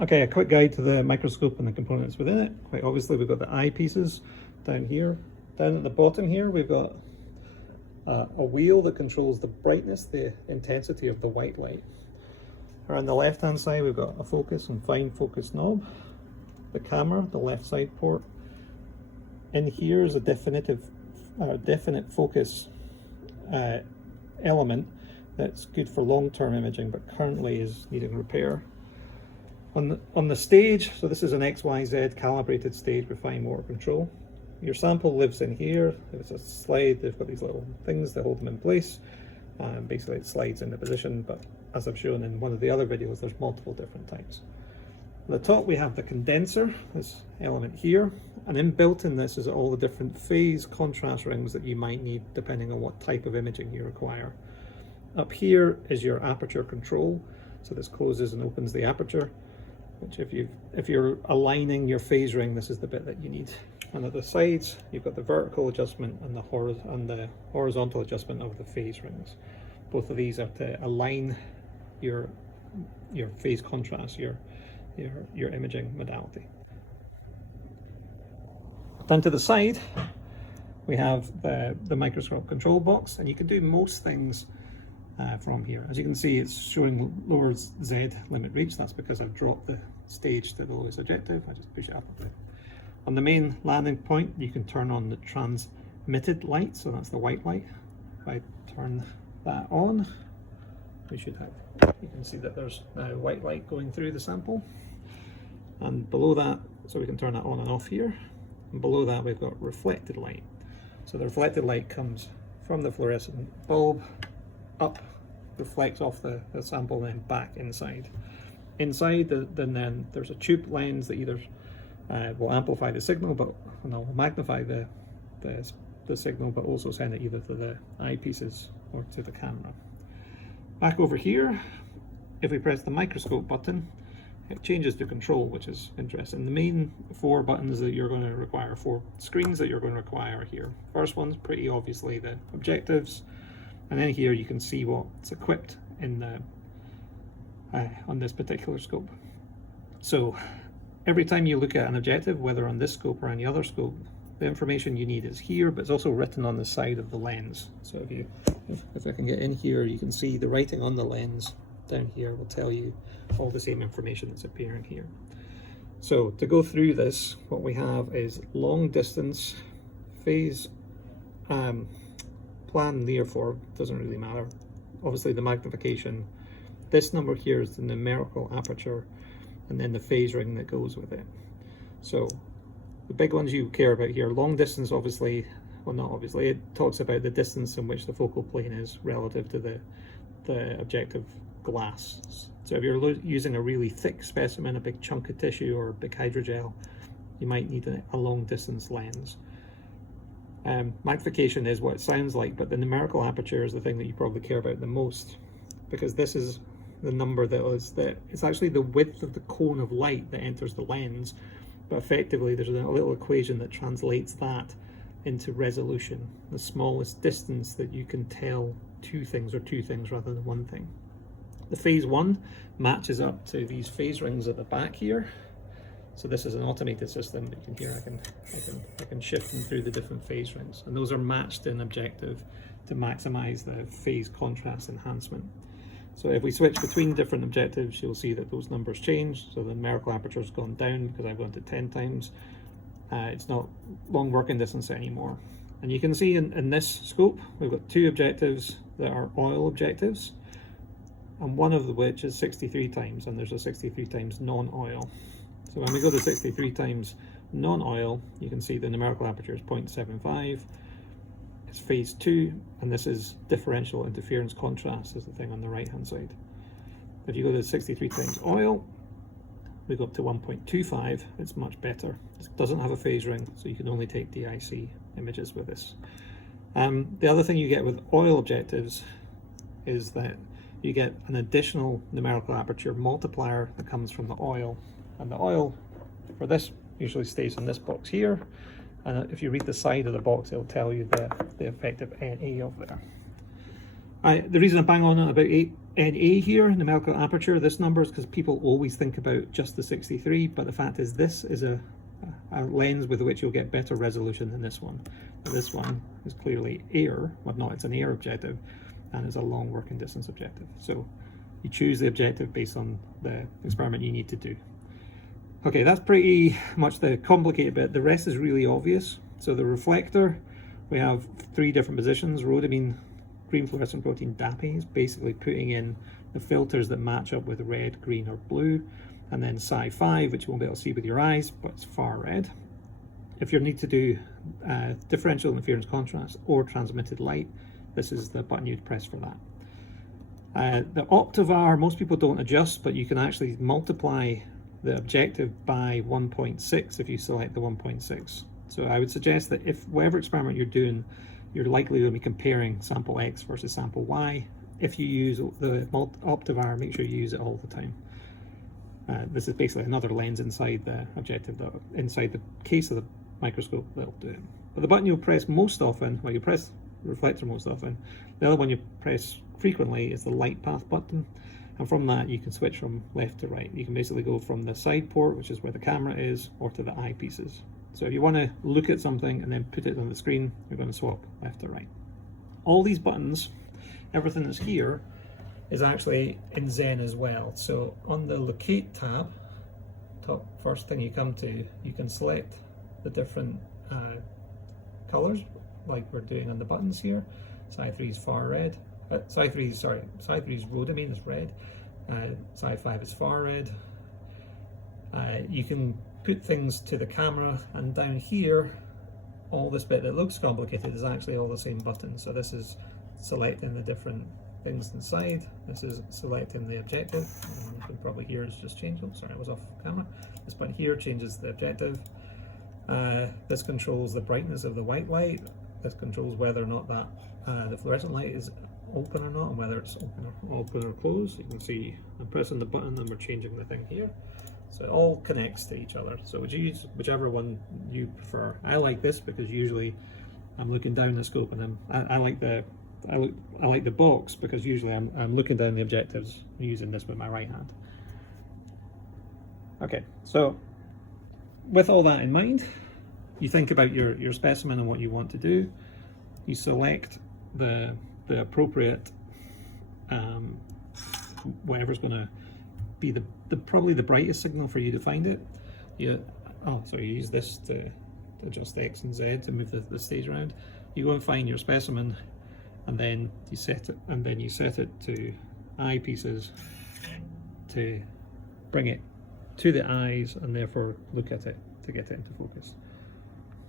Okay, a quick guide to the microscope and the components within it. Quite obviously we've got the eyepieces down here. Down at the bottom here we've got a wheel that controls the brightness, the intensity of the white light. Around the left hand side we've got a focus and fine focus knob, the camera, the left side port. In here is a definite focus element that's good for long-term imaging but currently is needing repair. On the stage, so this is an XYZ calibrated stage with fine motor control. Your sample lives in here. It's a slide, they've got these little things that hold them in place. Basically it slides into position, but as I've shown in one of the other videos, there's multiple different types. At the top we have the condenser, this element here, and inbuilt in this is all the different phase contrast rings that you might need depending on what type of imaging you require. Up here is your aperture control, so this closes and opens the aperture, which if you're aligning your phase ring, this is the bit that you need. And at the sides you've got the vertical adjustment and the horizontal adjustment of the phase rings. Both of these are to align your phase contrast, your imaging modality. Down to the side we have the microscope control box, and you can do most things from here. As you can see, it's showing lower Z limit reach. That's because I've dropped the stage to the lowest objective. I just push it up a bit. On the main landing point you can turn on the transmitted light, so that's the white light. If I turn that on, we should have, you can see that there's now white light going through the sample. And below that, so we can turn that on and off here, and below that we've got reflected light. So the reflected light comes from the fluorescent bulb up, reflects off the sample, and then back inside. Inside, then there's a tube lens that either will amplify the signal, but will magnify the signal, but also send it either to the eyepieces or to the camera. Back over here, if we press the microscope button, it changes to control, which is interesting. The main four buttons that you're going to require, four screens that you're going to require here. First one's pretty obviously the objectives, and then here you can see what's equipped in the on this particular scope. So every time you look at an objective, whether on this scope or any other scope, the information you need is here, but it's also written on the side of the lens. So if I can get in here, you can see the writing on the lens down here will tell you all the same information that's appearing here. So to go through this, what we have is long distance, phase, plan near for, doesn't really matter. Obviously the magnification, this number here is the numerical aperture, and then the phase ring that goes with it. So the big ones you care about here, long distance, obviously, well not obviously, it talks about the distance in which the focal plane is relative to the objective glass. So if you're using a really thick specimen, a big chunk of tissue or a big hydrogel, you might need a long distance lens. Magnification is what it sounds like, but the numerical aperture is the thing that you probably care about the most, because this is the number it's actually the width of the cone of light that enters the lens, but effectively there's a little equation that translates that into resolution, the smallest distance that you can tell two things rather than one thing. The phase one matches up to these phase rings at the back here. So this is an automated system. You can hear I can shift them through the different phase rings, and those are matched in objective to maximize the phase contrast enhancement. So if we switch between different objectives, you'll see that those numbers change. So the numerical aperture has gone down because I've gone to 10 times. It's not long working distance anymore. And you can see in this scope, we've got two objectives that are oil objectives, and one of which is 63 times, and there's a 63 times non-oil. So when we go to 63 times non-oil, you can see the numerical aperture is 0.75. It's phase 2, and this is differential interference contrast is the thing on the right hand side. If you go to 63 times oil, we go up to 1.25. It's much better. It doesn't have a phase ring, so you can only take DIC images with this. The other thing you get with oil objectives is that you get an additional numerical aperture multiplier that comes from the oil, and the oil for this usually stays in this box here, and if you read the side of the box it'll tell you the effective NA of there. The reason I bang on about NA here, numerical aperture, this number, is because people always think about just the 63, but the fact is this is a lens with which you'll get better resolution than this one. But this one is clearly air, well not, it's an air objective, and it's a long working distance objective. So you choose the objective based on the experiment you need to do. Okay, that's pretty much the complicated bit. The rest is really obvious. So the reflector, we have 3 different positions. Rhodamine, green fluorescent protein DAPI, is basically putting in the filters that match up with red, green, or blue. And then Psi5, which you won't be able to see with your eyes, but it's far red. If you need to do differential interference contrast or transmitted light, this is the button you'd press for that. The Optivar, most people don't adjust, but you can actually multiply the objective by 1.6 if you select the 1.6. So I would suggest that if whatever experiment you're doing, you're likely going to be comparing sample X versus sample Y. If you use the Optivar, make sure you use it all the time. This is basically another lens inside the objective, inside the case of the microscope that'll do it. But the button you'll press most often, well, you press the reflector most often. The other one you press frequently is the light path button, and from that you can switch from left to right. You can basically go from the side port, which is where the camera is, or to the eyepieces. So if you want to look at something and then put it on the screen, you're going to swap left to right. All these buttons, everything that's here, is actually in Zen as well. So on the locate tab, top first thing you come to, you can select the different colors like we're doing on the buttons here. Psi3 is far red. Psi3 is rhodamine, is red. Psi5 is far red. You can put things to the camera, and down here, all this bit that looks complicated is actually all the same button. So this is selecting the different things inside. This is selecting the objective. You can probably hear it's just changed. Oh, sorry, I was off camera. This button here changes the objective. This controls the brightness of the white light. This controls whether or not that the fluorescent light is open or not, and whether it's open or closed. You can see I'm pressing the button and we're changing the thing here. So it all connects to each other. So would you use whichever one you prefer. I like this because usually I'm looking down the scope, and I like the box because usually I'm looking down the objectives using this with my right hand. Okay, so with all that in mind, you think about your specimen and what you want to do. You select the appropriate whatever's going to be probably the brightest signal for you to find it. You use this to adjust the X and Z to move the stage around. You go and find your specimen, and then you set it to eyepieces to bring it to the eyes and therefore look at it to get it into focus.